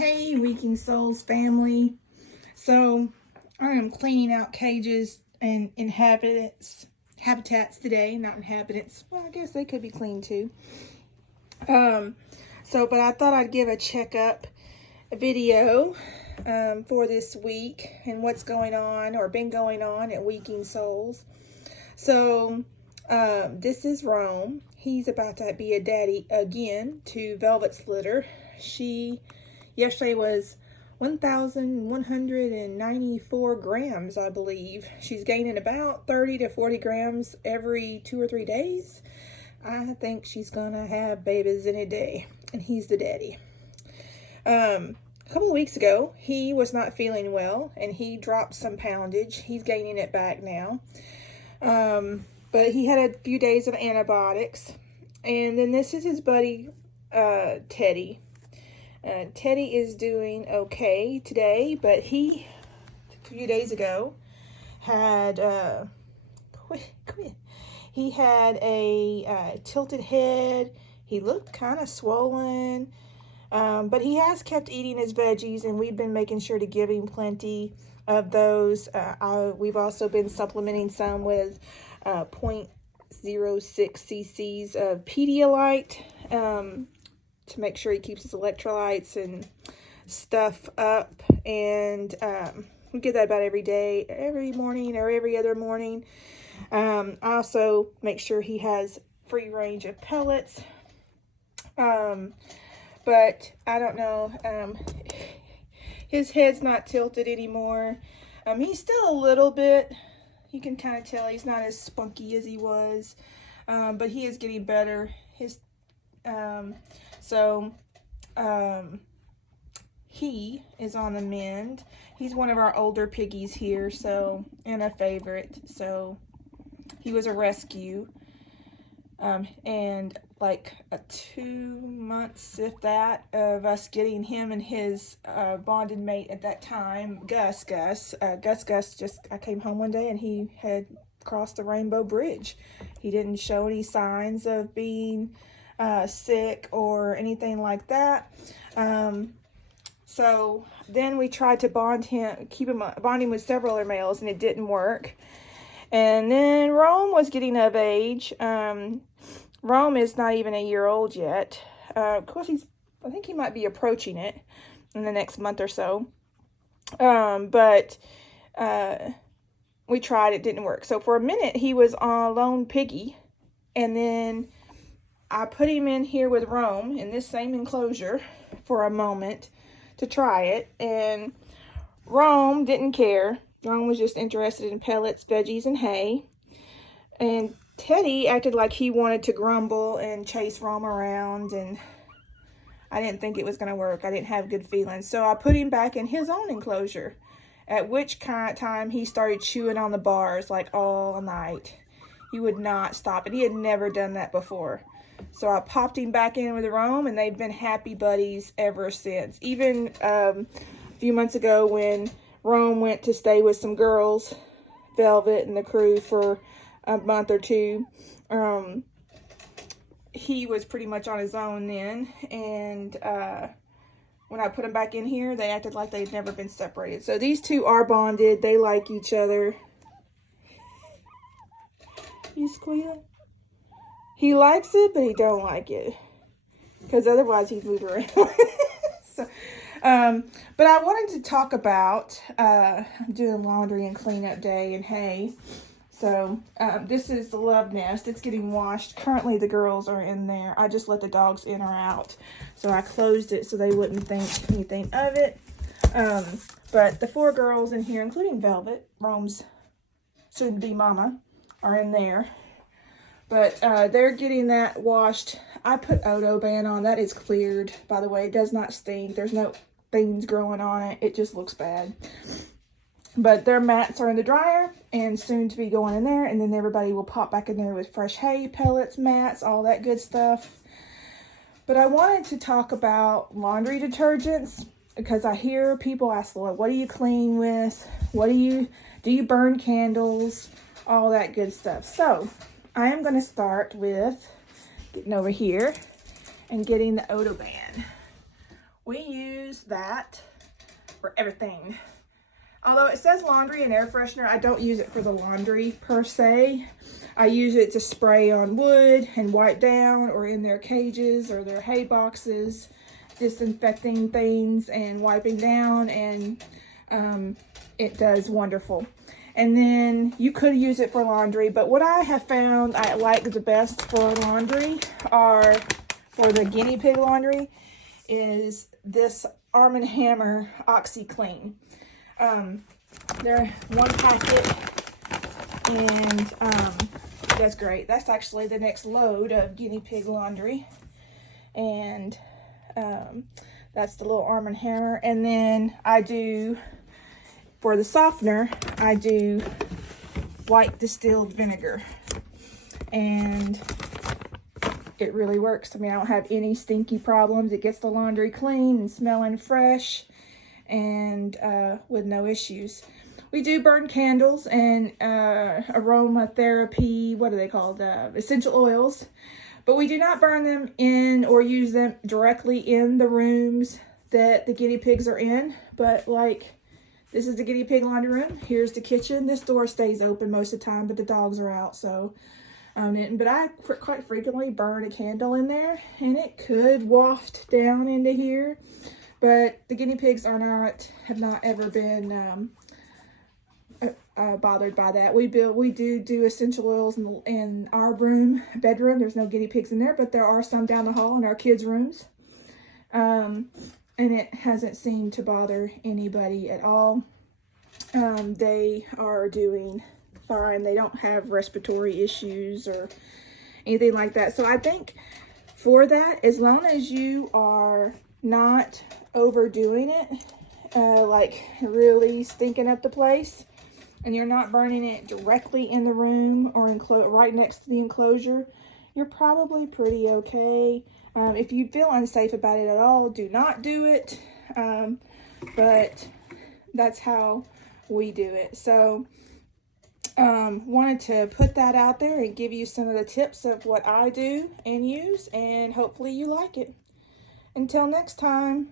Hey, Wheeking Souls family. So, I am cleaning out cages and habitats today. Not inhabitants. Well, I guess they could be clean too. But I thought I'd give a checkup video for this week and what's going on or been going on at Wheeking Souls. So, this is Rome. He's about to be a daddy again to Velvet's litter. Yesterday was 1,194 grams, I believe. She's gaining about 30 to 40 grams every 2 or 3 days. I think she's gonna have babies in a day, and he's the daddy. A couple of weeks ago, he was not feeling well, and he dropped some poundage. He's gaining it back now. But he had a few days of antibiotics. And then this is his buddy, Teddy. Teddy is doing okay today, but he, a few days ago, had, he had a tilted head. He looked kind of swollen, but he has kept eating his veggies, and we've been making sure to give him plenty of those. We've also been supplementing some with 0.06 cc's of Pedialyte, to make sure he keeps his electrolytes and stuff up. And we get that about every morning or every other morning. I also make sure he has free range of pellets. But I don't know, his head's not tilted anymore. He's still a little bit, you can kind of tell he's not as spunky as he was, but he is getting better. He is on the mend. He's one of our older piggies here, and a favorite. So he was a rescue. And like 2 months, if that, of us getting him and his bonded mate at that time, Gus, I came home one day and he had crossed the Rainbow Bridge. He didn't show any signs of being sick or anything like that. So then we tried to bond him with several other males, and it didn't work. And then Rome was getting of age. Rome is not even a year old yet. Of course, I think he might be approaching it in the next month or so. But we tried, it didn't work. So for a minute, he was on lone piggy. And then I put him in here with Rome in this same enclosure for a moment to try it. And Rome didn't care. Rome was just interested in pellets, veggies, and hay. And Teddy acted like he wanted to grumble and chase Rome around, and I didn't think it was going to work. I didn't have good feelings. So I put him back in his own enclosure, at which time he started chewing on the bars like all night. He would not stop it. He had never done that before. So I popped him back in with Rome, and they've been happy buddies ever since. Even a few months ago when Rome went to stay with some girls, Velvet and the crew, for a month or two. He was pretty much on his own then, and when I put him back in here, they acted like they'd never been separated. So these two are bonded. They like each other. You squeal? He likes it, but he don't like it, because otherwise he'd move around. But I wanted to talk about doing laundry and cleanup day and hay. So this is the love nest. It's getting washed. Currently the girls are in there. I just let the dogs in or out. So I closed it so they wouldn't think anything of it. But the 4 girls in here, including Velvet, Rome's soon-to-be mama, are in there. But they're getting that washed. I put Odoban on. That is cleared, by the way. It does not stink. There's no things growing on it. It just looks bad. But their mats are in the dryer and soon to be going in there. And then everybody will pop back in there with fresh hay, pellets, mats, all that good stuff. But I wanted to talk about laundry detergents, because I hear people ask, well, what do you clean with? Do you burn candles? All that good stuff. So I am going to start with getting over here and getting the Odoban, we use that for everything. Although it says laundry and air freshener, I don't use it for the laundry per se. I use it to spray on wood and wipe down, or in their cages or their hay boxes, disinfecting things and wiping down, and it does wonderful. And then you could use it for laundry, but what I have found I like the best for laundry are, for the guinea pig laundry, is this Arm & Hammer OxyClean. They're one packet, and that's great. That's actually the next load of guinea pig laundry, and that's the little Arm & Hammer. And then I do, for the softener, I do white distilled vinegar, and it really works. I mean, I don't have any stinky problems. It gets the laundry clean and smelling fresh, and with no issues. We do burn candles and aromatherapy, what are they called? Essential oils. But we do not burn them in or use them directly in the rooms that the guinea pigs are in. But like, this is the guinea pig laundry room. Here's the kitchen. This door stays open most of the time, but the dogs are out. So, but I quite frequently burn a candle in there, and it could waft down into here. But the guinea pigs have not ever been bothered by that. We do essential oils in our bedroom. There's no guinea pigs in there, but there are some down the hall in our kids' rooms. And it hasn't seemed to bother anybody at all. They are doing fine. They don't have respiratory issues or anything like that. So I think for that, as long as you are not overdoing it, like really stinking up the place, and you're not burning it directly in the room or right next to the enclosure, you're probably pretty okay. If you feel unsafe about it at all, do not do it. But that's how we do it. So wanted to put that out there and give you some of the tips of what I do and use, and hopefully you like it. Until next time.